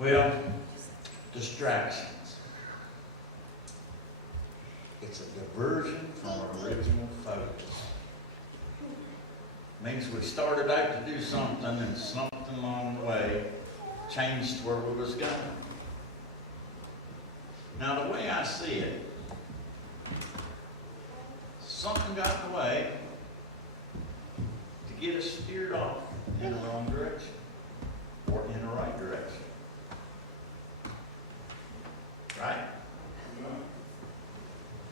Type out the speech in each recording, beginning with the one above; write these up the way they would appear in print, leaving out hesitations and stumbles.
Well, distractions. It's a diversion from original focus. Means we started out to do something and something along the way changed where we was going. Now the way I see it, something got in the way to get us steered off in the wrong direction or in the right direction. Right?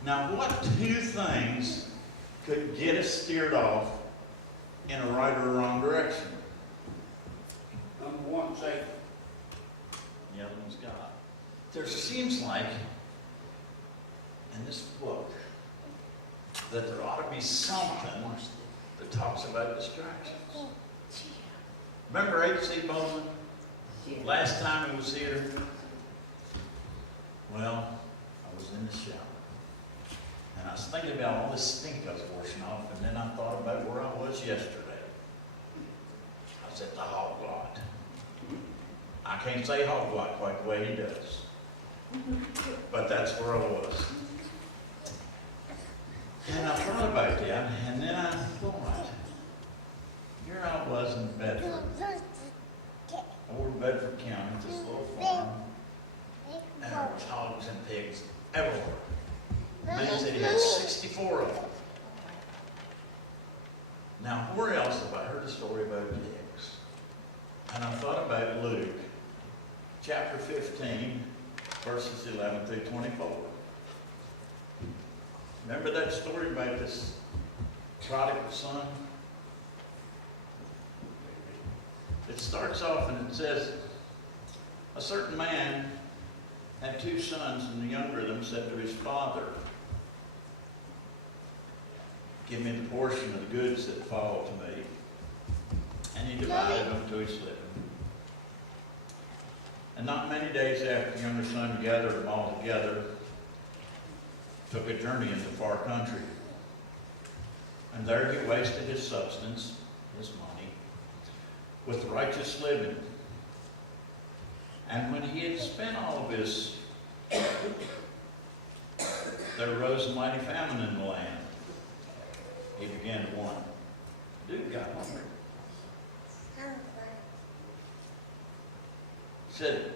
Now what two things could get us steered off in a right or a wrong direction? Number one, Satan. The other one's God. There seems like in this book that there ought to be something that talks about distractions. Remember H.C. Bowman? Last time he was here? Well, I was in the shower. And I was thinking about all this stink I was washing off, and then I thought about where I was yesterday. I was at the hog lot. I can't say hog lot quite the way he does. But that's where I was. And I thought about that, and then I thought, here I was in Bedford, over Bedford County, this little farm, and there was hogs and pigs everywhere. Man said he had 64 of them. Now, where else have I heard a story about pigs? And I thought about Luke, chapter 15, verses 11 through 24. Remember that story about this prodigal son? It starts off and it says, a certain man had two sons, and the younger of them said to his father, give me the portion of the goods that fall to me. And he divided them to his living. And not many days after, the younger son gathered them all together, took a journey into far country. And there he wasted his substance, his money, with righteous living. And when he had spent all of his, there arose a mighty famine in the land. He began to want. Dude got hungry. Said,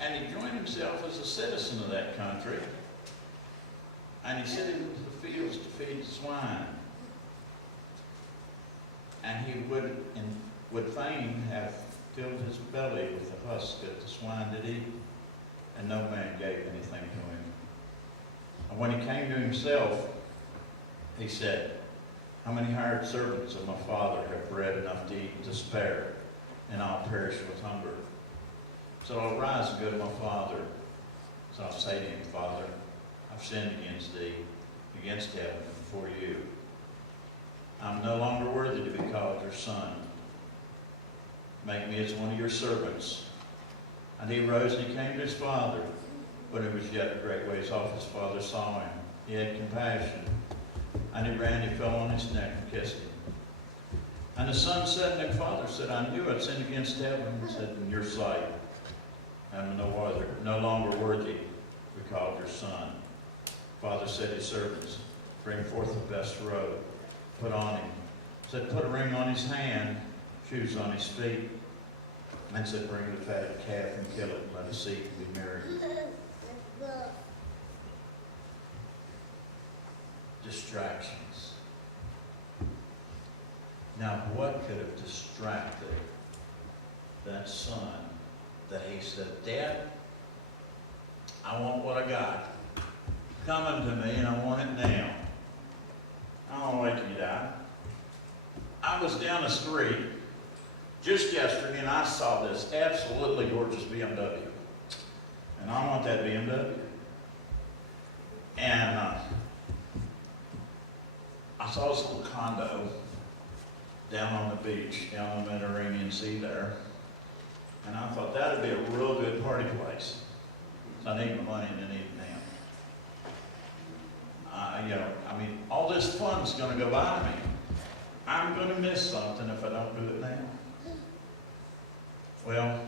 and he joined himself as a citizen of that country. And he sent him into the fields to feed the swine. And he would fain have filled his belly with the husk that the swine did eat, and no man gave anything to him. And when he came to himself, he said, how many hired servants of my father have bread enough to eat and to spare, and I'll perish with hunger? So I'll rise and go to my father. So I'll say to him, Father, I've sinned against thee, against heaven, and before you. I'm no longer worthy to be called your son. Make me as one of your servants. And he rose and he came to his father. When he was yet a great ways off, his father saw him. He had compassion. And he ran, he fell on his neck and kissed him. And the son said to him, Father, said, I knew I'd sinned against heaven, and said, in your sight, I'm no longer worthy to be called your son. Father said to his servants, bring forth the best robe, put on him. Said, put a ring on his hand, shoes on his feet. And said, bring the fatted calf and kill it, and let us eat and be merry. Distractions. Now, what could have distracted that son that he said, Dad, I want what I got coming to me, and I want it now. I don't wait till you die. I was down the street just yesterday, and I saw this absolutely gorgeous BMW. And I want that BMW. And I saw this little condo down on the beach, down on the Mediterranean Sea there. And I thought that would be a real good party place. So I need my money and I need it now. All this fun's going to go by me. I'm going to miss something if I don't do it now. Well,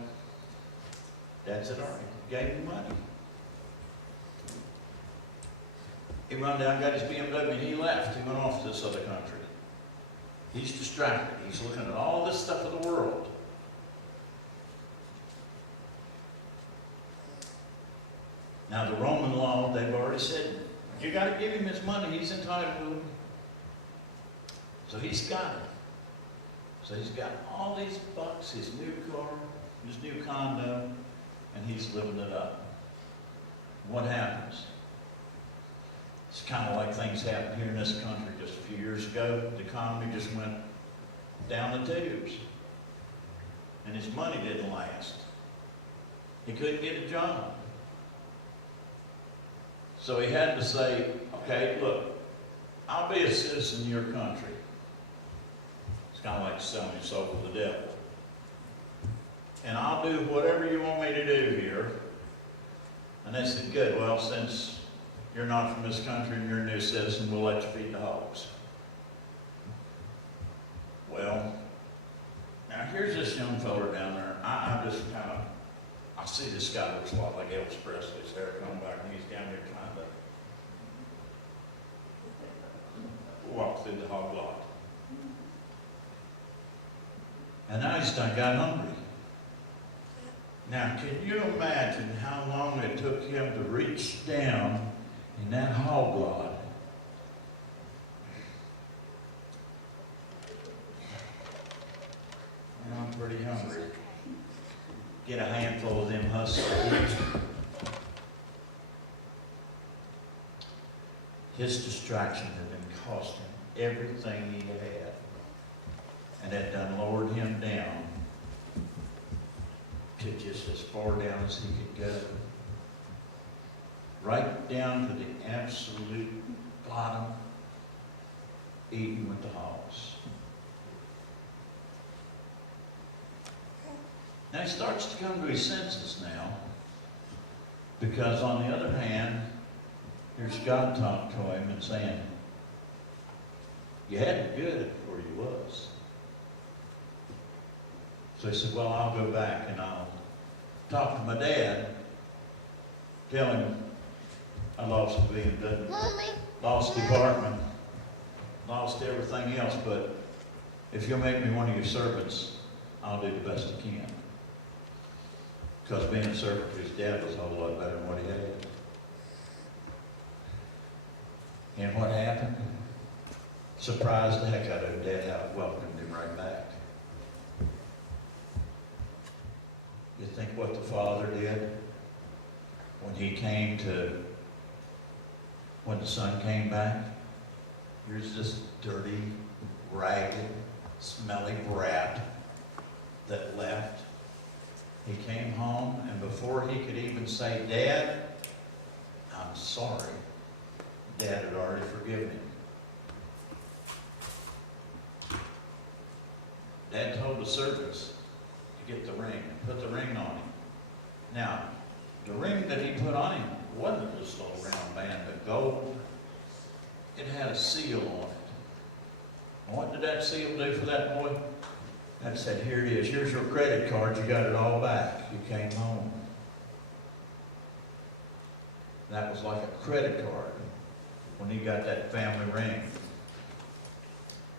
Dad said, all right, gave him money. He run down, got his BMW, and he left. He went off to this other country. He's distracted. He's looking at all this stuff of the world. Now, the Roman law, they've already said, you got to give him his money. He's entitled to it. So he's got it. So he's got all these bucks, his new car, his new condo, and he's living it up. What happens? It's kind of like things happened here in this country just a few years ago. The economy just went down the tubes. And his money didn't last. He couldn't get a job. So he had to say, okay, look, I'll be a citizen in your country. It's kind of like selling your soul to the devil. And I'll do whatever you want me to do here. And they said, good, well, since you're not from this country and you're a new citizen, we'll let you feed the hogs. Well, now here's this young fella down there. I just kind of, I see this guy looks a lot like Elvis Presley's hair coming back, and he's down there trying to walk through the hog lot. And now he's done got hungry. Now, can you imagine how long it took him to reach down in that hog lot? And I'm pretty hungry. Get a handful of them husks. His distraction had been costing him everything he had. And that done lowered him down to just as far down as he could go. Right down to the absolute bottom, eating with the hogs. Now he starts to come to his senses now, because on the other hand, here's God talking to him and saying, you had it good where you was. So he said, well, I'll go back and I'll talk to my dad, tell him I lost the BMW, lost the apartment, lost everything else, but if you'll make me one of your servants, I'll do the best I can. Because being a servant to his dad was a whole lot better than what he had. And what happened? Surprised the heck out of him. Dad out welcomed him right back. You think what the father did when the son came back? Here's this dirty, ragged, smelly brat that left. He came home, and before he could even say, Dad, I'm sorry, Dad had already forgiven him. Dad told the servants to get the ring and put the ring on him. Now, the ring that he put on him wasn't this little round band of gold. It had a seal on it. And what did that seal do for that boy? That said, here it is. Here's your credit card. You got it all back. You came home. That was like a credit card when he got that family ring.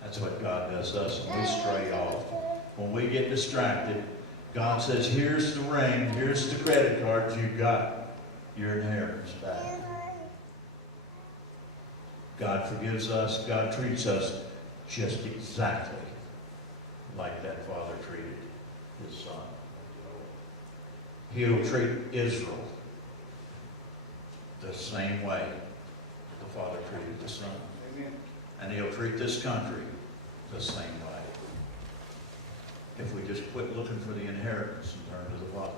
That's what God does to us when we stray off. When we get distracted, God says, here's the ring, here's the credit card, you got your inheritance back. God forgives us, God treats us just exactly like that father treated his son. He'll treat Israel the same way the father treated the son. Amen. And he'll treat this country the same way, if we just quit looking for the inheritance and turn to the Father.